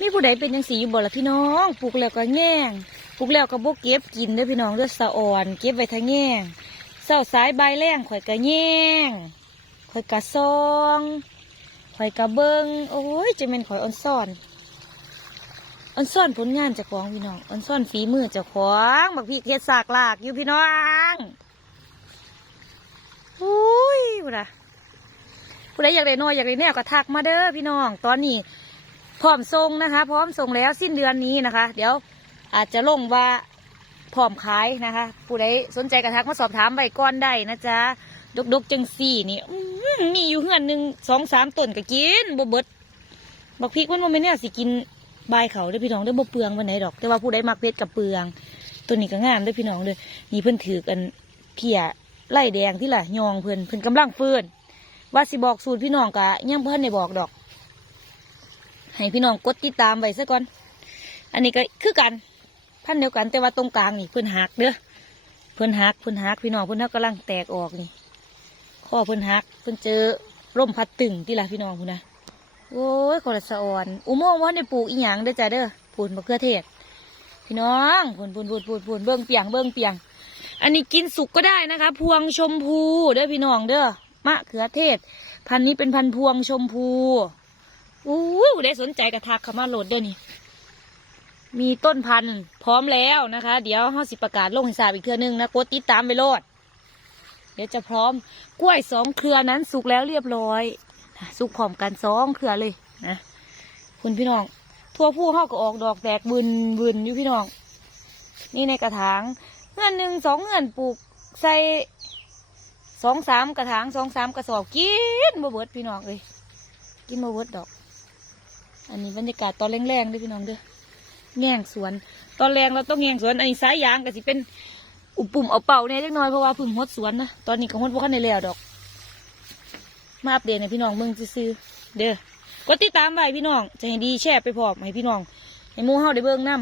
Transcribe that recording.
มีผู้ใดเป็นยังสีอยู่บ่ล่ะพี่น้องปลูกแล้วก็แง่งปลูกแล้วก็บ่เก็บกินเด้อพี่น้องเด้อสะอ่อน เก็บไว้ทางแง่งเศร้าสายใบแรงข่อยก็แง่งข่อยก็ซองข่อยก็เบิงโอ้ยจะเป็นข่อยอ่อนซ่อนอ่อนซ่อนผลงานเจ้าของพี่น้องอ่อนซ่อนฝีมือเจ้าของบักพี่เฮ็ดสากลากอยู่พี่น้องอุ้ยบุระผู้ใดอยากได้น้อยอยากได้แนวก็ทักมาเด้อพี่น้อง ตอนนี้ พร้อมส่งนะคะ พร้อมส่งแล้วสิ้นเดือนนี้นะคะ เดี๋ยวอาจจะลงว่าพร้อมขายนะคะ ผู้ใดสนใจกระทักมาสอบถามใบก้อนได้นะจ๊ะดกดกจังสี่นี่มีอยู่เฮือนหนึ่งสองสามต้นก็กินบ่เบิดบักพริกมันบ่แม่นเนี่ยสิกินใบเขาเด้พี่น้องเด้บ่เปลืองวันไหนดอก แต่ว่าผู้ใดมักเพชรกับเปลือง ตัวนี้ก็งามเด้พี่น้องเด้อนี่เพิ่นถือกันเพียไล่แดงที่ล่ะยองเพิ่นเพิ่นกำลังเฟื่อนว่าสิบอกสูตรพี่น้องกะยังเพิ่นได้บอกดอก ให้พี่น้องกดติดตามไว้ซะก่อน อันนี้ก็คือกันพันเดียวกันแต่ว่าตรงกลางนี่เพิ่นหักเด้อเพิ่นหักเพิ่นหักพี่น้องเพิ่นหักกำลังแตกออกนี่ข้อเพิ่นหักเพิ่นเจอร่มพัดตึงที่ละพี่น้องพุ่นนะโอ้ยคนละสะอ่อนอุโมงค์ว่าในปลูกอีหยังเด้อจ้าเด้อพูนมะเขือเทศ พี่น้องพูนพูนพูนพูนพูนเบิ้องเปียงเบิ้องเปียง อันนี้กินสุกก็ได้นะคะ พวงชมพูเด้อพี่น้องเด้อมะเขือเทศ พันนี้เป็นพันพวงชมพู อู้ได้สนใจกระทักเข้ามาโหลดเด้นี่ มีต้นพันธุ์พร้อมแล้วนะคะ เดี๋ยวเฮาสิบประกาศลงให้ทราบอีกเทื่อนึงนะกดติดตามไปโลด เดี๋ยวจะพร้อมกล้วยสองเครือนั้นสุกแล้วเรียบร้อยสุกพร้อมกันสองเครือเลยนะคุณพี่น้องทั่วผู้เฮาก็ออกดอกแตกบึนบึนอยู่พี่น้อง นี่ในกระถางเงื่อนหนึ่งสองเงื่อนปลูกใส่สองสามกระถางสองสามกระสอบกินบ่เบิดพี่น้องเลยกินบ่เบิดดอก อันนี้บรรยากาศตอนแรงๆด้วยพี่น้องเด้อแง่งสวน ตอนแรงเราต้องแง่งสวน อันนี้สายยางก็สิเป็นอุปุ่มเอาเป่าเนี่ยเล็กน้อยเพราะว่าพึ่งหดสวนนะตอนนี้ก็หดพวกขันในแล้วดอก มาอัปเดตในพี่น้องเมืองซื้อเด้อกดติดตามไว้พี่น้องจะให้ดีแชร์ไปพร้อมให้พี่น้องให้มูเฮาได้เบิ่งนํ